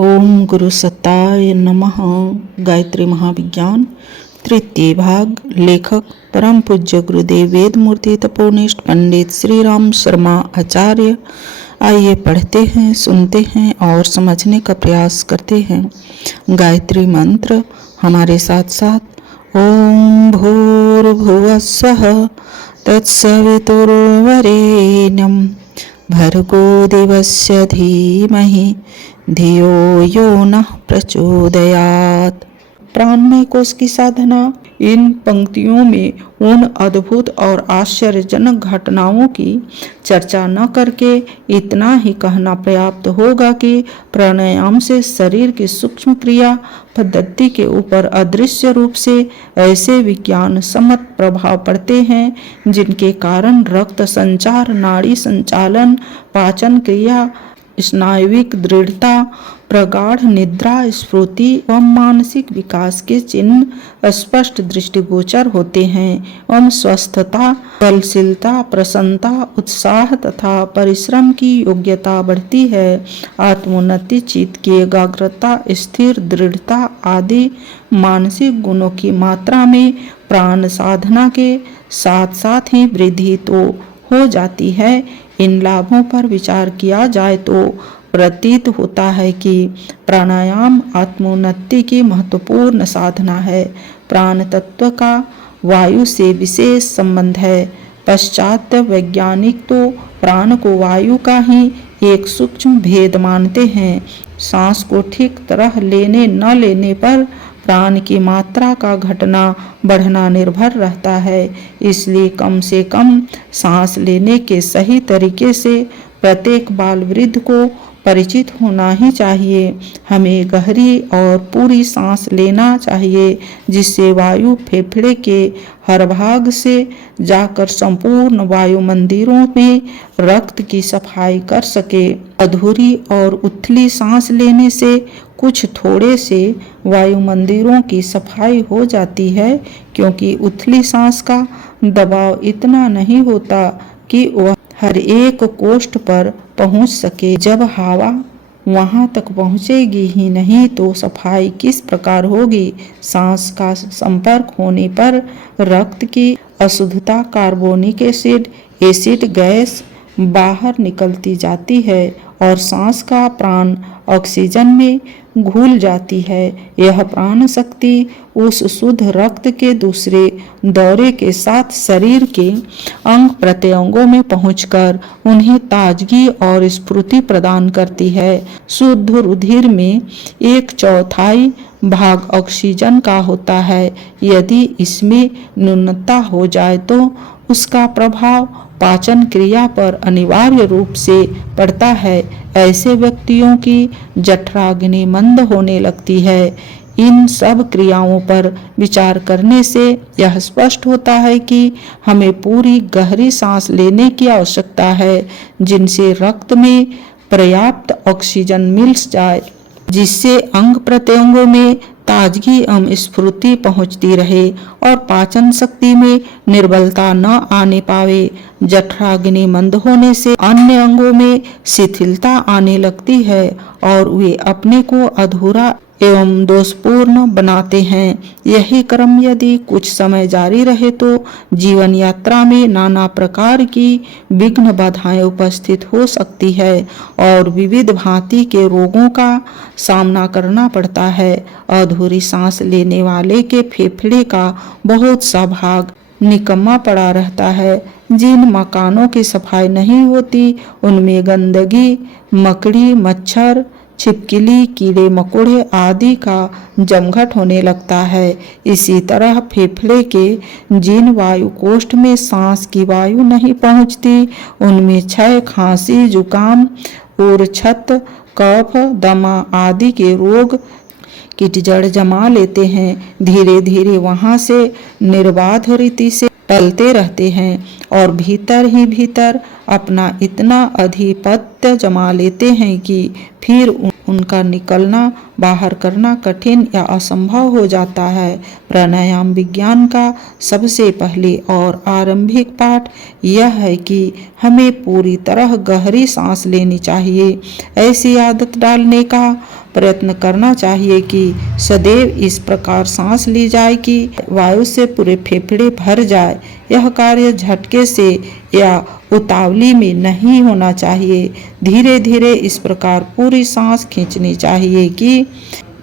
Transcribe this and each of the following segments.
ओम गुरु सत्ताय नमः। गायत्री महाविज्ञान तृतीय भाग। लेखक परम पूज्य गुरुदेव वेद मूर्ति तपोनिष्ठ पंडित श्री राम शर्मा आचार्य। आइए पढ़ते हैं, सुनते हैं और समझने का प्रयास करते हैं। गायत्री मंत्र हमारे साथ साथ। ओम भूर्भुवस्सुः तत्सवितुर्वरेण्यं भर्गो देवस्य धीमहि धियो यो नः प्रचोदयात्। प्राणमय कोश की साधना। इन पंक्तियों में उन अद्भुत और आश्चर्यजनक घटनाओं की चर्चा न करके इतना ही कहना पर्याप्त होगा कि प्राणायाम से शरीर की सूक्ष्म क्रिया पद्धति के ऊपर अदृश्य रूप से ऐसे विज्ञान सम्मत प्रभाव पड़ते हैं जिनके कारण रक्त संचार, नाड़ी संचालन, पाचन क्रिया, स्नायुविक दृढ़ता, प्रगाढ़ निद्रा, स्फूर्ति व मानसिक विकास के चिन्ह स्पष्ट दृष्टिगोचर होते हैं एवं स्वस्थता, बलशीलता, प्रसन्नता, उत्साह तथा परिश्रम की योग्यता बढ़ती है। आत्मोन्नति, चित्त की एकाग्रता, स्थिर दृढ़ता आदि मानसिक गुणों की मात्रा में प्राण साधना के साथ साथ ही वृद्धि तो हो जाती है। इन लाभों पर विचार किया जाए तो प्रतीत होता है कि प्राणायाम आत्मोन्नति की महत्वपूर्ण साधना है। प्राण तत्व का वायु से विशेष संबंध है। पाश्चात्य वैज्ञानिक तो प्राण को वायु का ही एक सूक्ष्म भेद मानते हैं। सांस को ठीक तरह लेने न लेने पर प्राण की मात्रा का घटना बढ़ना निर्भर रहता है। इसलिए कम से कम सांस लेने के सही तरीके से प्रत्येक बाल वृद्ध को परिचित होना ही चाहिए। हमें गहरी और पूरी सांस लेना चाहिए जिससे वायु फेफड़े के हर भाग से जाकर संपूर्ण वायुमंदिरों में रक्त की सफाई कर सके। अधूरी और उथली सांस लेने से कुछ थोड़े से वायुमंदिरों की सफाई हो जाती है, क्योंकि उथली सांस का दबाव इतना नहीं होता कि वह हर एक कोष्ठ पर पहुंच सके। जब हवा वहां तक पहुंचेगी ही नहीं तो सफाई किस प्रकार होगी। सांस का संपर्क होने पर रक्त की अशुद्धता, कार्बोनिक एसिड गैस बाहर निकलती जाती है और सांस का प्राण ऑक्सीजन में घुल जाती है। यह प्राण शक्ति उस शुद्ध रक्त के दूसरे दौरे के साथ शरीर के अंग प्रत्यंगों में पहुंचकर उन्हें ताजगी और स्फूर्ति प्रदान करती है। शुद्ध रुधिर में 1/4 भाग ऑक्सीजन का होता है। यदि इसमें न्यूनता हो जाए तो उसका प्रभाव पाचन क्रिया पर अनिवार्य रूप से पड़ता है। ऐसे व्यक्तियों की जठराग्नि मंद होने लगती है। इन सब क्रियाओं पर विचार करने से यह स्पष्ट होता है कि हमें पूरी गहरी सांस लेने की आवश्यकता है, जिनसे रक्त में पर्याप्त ऑक्सीजन मिल जाए, जिससे अंग प्रत्यंगों में ताजगी एवं स्फूर्ति पहुंचती रहे और पाचन शक्ति में निर्बलता न आने पावे। जठराग्नि मंद होने से अन्य अंगों में शिथिलता आने लगती है और वे अपने को अधूरा एवं दोषपूर्ण बनाते हैं। यही क्रम यदि कुछ समय जारी रहे तो जीवन यात्रा में नाना प्रकार की विघ्न बाधाएं उपस्थित हो सकती है और विविध भांति के रोगों का सामना करना पड़ता है। अधूरी सांस लेने वाले के फेफड़े का बहुत सा भाग निकम्मा पड़ा रहता है। जिन मकानों की सफाई नहीं होती उनमें गंदगी, मकड़ी, मच्छर, छिपकली, कीड़े मकोड़े आदि का जमघट होने लगता है। इसी तरह फेफड़े के जिन वायु कोष्ठ में सांस की वायु नहीं पहुंचती उनमें क्षय, खांसी, जुकाम, ऊर्छत, कफ, दमा आदि के रोग कीटजड़ जमा लेते हैं। धीरे धीरे वहां से निर्बाध रीति से टलते रहते हैं और भीतर ही भीतर अपना इतना अधिपत्य जमा लेते हैं कि फिर उनका निकलना, बाहर करना कठिन या असंभव हो जाता है। प्राणायाम विज्ञान का सबसे पहले और आरंभिक पाठ यह है कि हमें पूरी तरह गहरी सांस लेनी चाहिए। ऐसी आदत डालने का प्रयत्न करना चाहिए कि सदैव इस प्रकार सांस ली जाए कि वायु से पूरे फेफड़े भर जाए। यह कार्य झटके से या उतावली में नहीं होना चाहिए। धीरे धीरे इस प्रकार पूरी सांस खींचनी चाहिए कि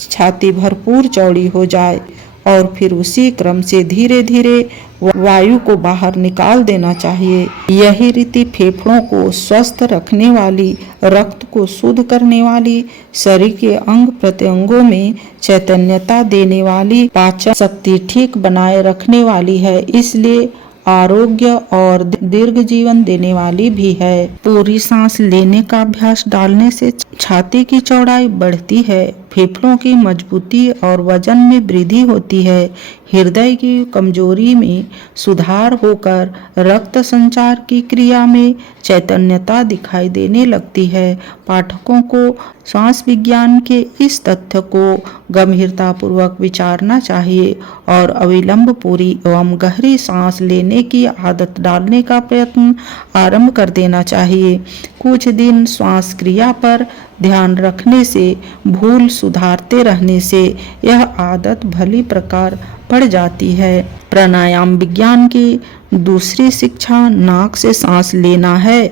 छाती भरपूर चौड़ी हो जाए और फिर उसी क्रम से धीरे धीरे वायु को बाहर निकाल देना चाहिए। यही रीति फेफड़ों को स्वस्थ रखने वाली, रक्त को शुद्ध करने वाली, शरीर के अंग प्रत्यंगों में चैतन्यता देने वाली, पाचन शक्ति ठीक बनाए रखने वाली है, इसलिए आरोग्य और दीर्घ जीवन देने वाली भी है। पूरी सांस लेने का अभ्यास डालने से छाती की चौड़ाई बढ़ती है, फेफड़ों की मजबूती और वजन में वृद्धि होती है, हृदय की कमजोरी में सुधार होकर रक्त संचार की क्रिया में चैतन्यता दिखाई देने लगती है। पाठकों को श्वास विज्ञान के इस तथ्य को गंभीरता पूर्वक विचारना चाहिए और अविलंब पूरी एवं गहरी सांस लेने की आदत डालने का प्रयत्न आरंभ कर देना चाहिए। कुछ दिन श्वास क्रिया पर ध्यान रखने से, भूल सुधारते रहने से यह आदत भली प्रकार पड़ जाती है। प्राणायाम विज्ञान की दूसरी शिक्षा नाक से सांस लेना है।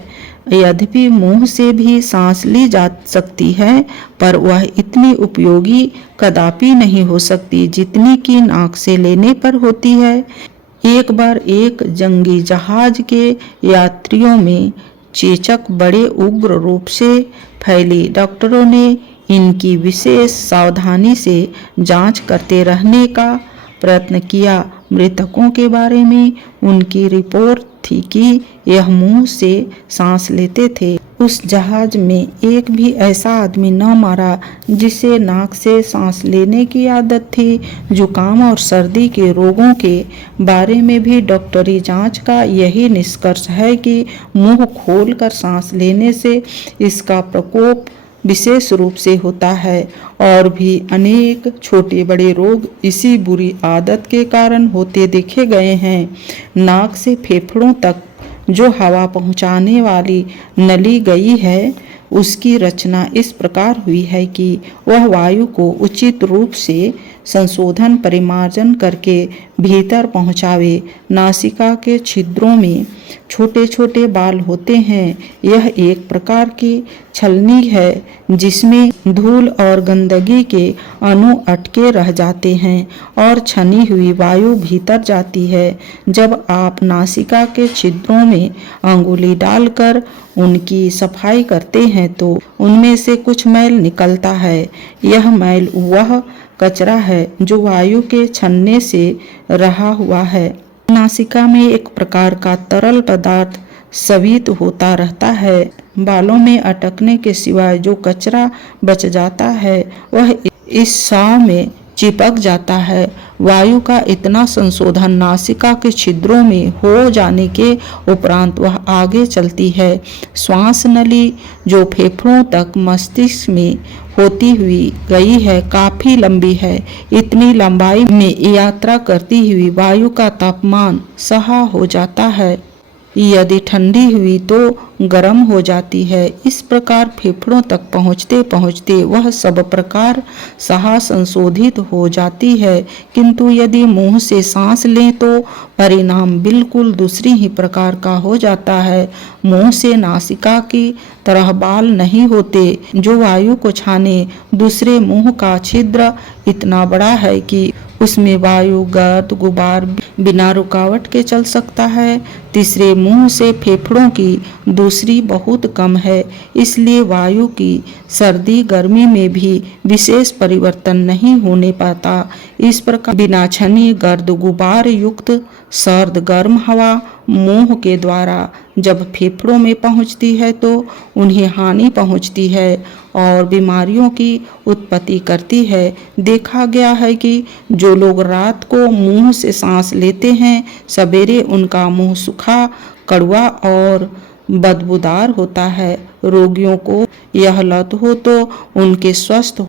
यद्यपि मुंह से भी सांस ली जा सकती है, पर वह इतनी उपयोगी कदापि नहीं हो सकती जितनी कि नाक से लेने पर होती है। एक बार एक जंगी जहाज के यात्रियों में चेचक बड़े उग्र रूप से फैली। डॉक्टरों ने इनकी विशेष सावधानी से जांच करते रहने का प्रयत्न किया। मृतकों के बारे में उनकी रिपोर्ट थी कि यह मुंह से सांस लेते थे। उस जहाज में एक भी ऐसा आदमी न मारा जिसे नाक से सांस लेने की आदत थी। जुकाम और सर्दी के रोगों के बारे में भी डॉक्टरी जांच का यही निष्कर्ष है कि मुंह खोलकर सांस लेने से इसका प्रकोप विशेष रूप से होता है और भी अनेक छोटे बड़े रोग इसी बुरी आदत के कारण होते देखे गए हैं। नाक से फेफड़ों तक जो हवा पहुंचाने वाली नली गई है, उसकी रचना इस प्रकार हुई है कि वह वायु को उचित रूप से संशोधन परिमार्जन करके भीतर पहुंचावे। नासिका के छिद्रों में छोटे छोटे बाल होते हैं। यह एक प्रकार की छलनी है जिसमें धूल और गंदगी के अणु अटके रह जाते हैं और छनी हुई वायु भीतर जाती है। जब आप नासिका के छिद्रों में अंगुली डालकर उनकी सफाई करते हैं तो उनमें से कुछ मैल निकलता है। यह मैल वह कचरा है जो वायु के छनने से रहा हुआ है। नासिका में एक प्रकार का तरल पदार्थ स्वीत होता रहता है। बालों में अटकने के सिवाय जो कचरा बच जाता है वह इस सांव में चिपक जाता है। वायु का इतना संशोधन नासिका के छिद्रों में हो जाने के उपरांत वह आगे चलती है। श्वास नली जो फेफड़ों तक मस्तिष्क में होती हुई गई है, काफी लंबी है। इतनी लंबाई में यात्रा करती हुई वायु का तापमान सहा हो जाता है, यदि ठंडी हुई तो गर्म हो जाती है। इस प्रकार फेफड़ों तक पहुँचते पहुँचते वह सब प्रकार सहा संशोधित हो जाती है। किंतु यदि मुंह से सांस लें तो परिणाम बिल्कुल दूसरी ही प्रकार का हो जाता है। मुंह से नासिका की तरह बाल नहीं होते जो वायु को छाने। दूसरे मुंह का छिद्र इतना बड़ा है कि उसमें वायु, गर्द, गुबार बिना रुकावट के चल सकता है। तीसरे मुंह से फेफड़ों की दूसरी बहुत कम है, इसलिए वायु की सर्दी गर्मी में भी विशेष परिवर्तन नहीं होने पाता। इस प्रकार बिना छनी गर्द गुबार युक्त सर्द गर्म हवा मुंह के द्वारा जब फेफड़ों में पहुंचती है तो उन्हें हानि पहुंचती है और बीमारियों की उत्पत्ति करती है। देखा गया है कि जो लोग रात को मुंह से सांस लेते हैं, सवेरे उनका मुंह सूखा, कड़वा और बदबूदार होता है। रोगियों को यह लत हो तो उनके स्वस्थ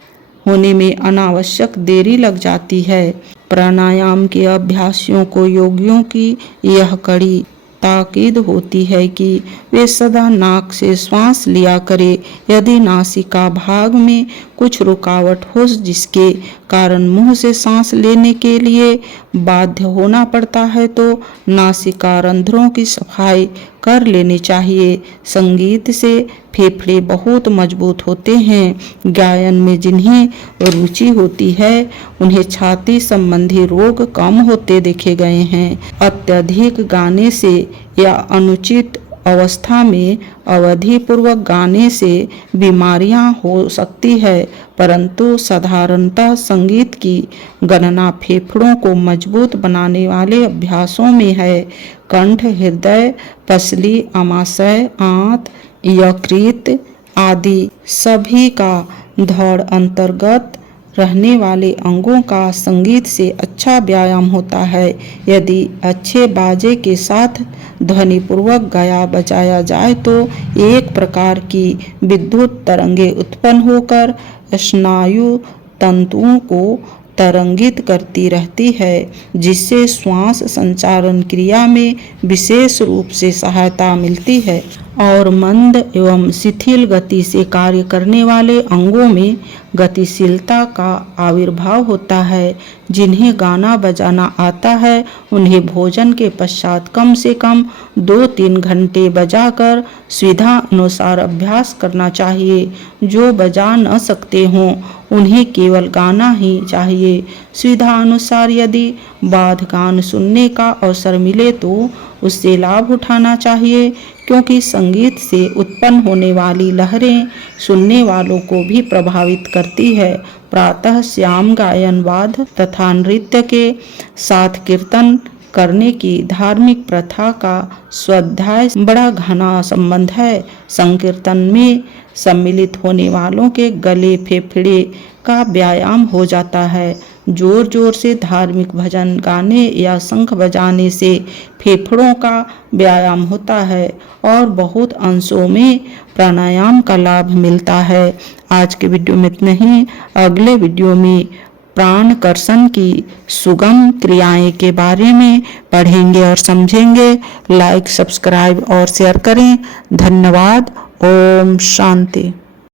होने में अनावश्यक देरी लग जाती है। प्राणायाम के अभ्यासियों को योगियों की यह कड़ी ताकीद होती है कि वे सदा नाक से श्वास लिया करें। यदि नासिका भाग में कुछ रुकावट हो जिसके कारण मुंह से सांस लेने के लिए बाध्य होना पड़ता है तो नासिका रंध्रों की सफाई कर लेनी चाहिए। संगीत से फेफड़े बहुत मजबूत होते हैं। गायन में जिन्हें रुचि होती है उन्हें छाती संबंधी रोग कम होते देखे गए हैं। अत्यधिक गाने से या अनुचित अवस्था में अवधि पूर्वक गाने से बीमारियां हो सकती है, परंतु साधारणतः संगीत की गणना फेफड़ों को मजबूत बनाने वाले अभ्यासों में है। कंठ, हृदय, पसली, आमाशय, आंत, यकृत आदि सभी का धड़ अंतर्गत रहने वाले अंगों का संगीत से अच्छा व्यायाम होता है। यदि अच्छे बाजे के साथ ध्वनिपूर्वक गाया बजाया जाए तो एक प्रकार की विद्युत तरंगे उत्पन्न होकर स्नायु तंतुओं को तरंगित करती रहती है, जिससे श्वास संचारण क्रिया में विशेष रूप से सहायता मिलती है और मंद एवं शिथिल गति से कार्य करने वाले अंगों में गतिशीलता का आविर्भाव होता है। जिन्हें गाना बजाना आता है उन्हें भोजन के पश्चात कम से कम 2-3 घंटे बजाकर सुविधा अनुसार अभ्यास करना चाहिए। जो बजा न सकते हों उन्हें केवल गाना ही चाहिए। सुविधा अनुसार यदि वाद्य गान सुनने का अवसर मिले तो उससे लाभ उठाना चाहिए, क्योंकि संगीत से उत्पन्न होने वाली लहरें सुनने वालों को भी प्रभावित करती है। प्रातः श्याम गायन वाद्य तथा नृत्य के साथ कीर्तन करने की धार्मिक प्रथा का स्वाध्याय बड़ा घना संबंध है। संकीर्तन में सम्मिलित होने वालों के गले फेफड़े का व्यायाम हो जाता है। जोर जोर से धार्मिक भजन गाने या शंख बजाने से फेफड़ों का व्यायाम होता है और बहुत अंशों में प्राणायाम का लाभ मिलता है। आज के वीडियो में इतना ही। अगले वीडियो में प्राणकर्षण की सुगम क्रियाएं के बारे में पढ़ेंगे और समझेंगे। लाइक, सब्सक्राइब और शेयर करें। धन्यवाद। ओम शांति।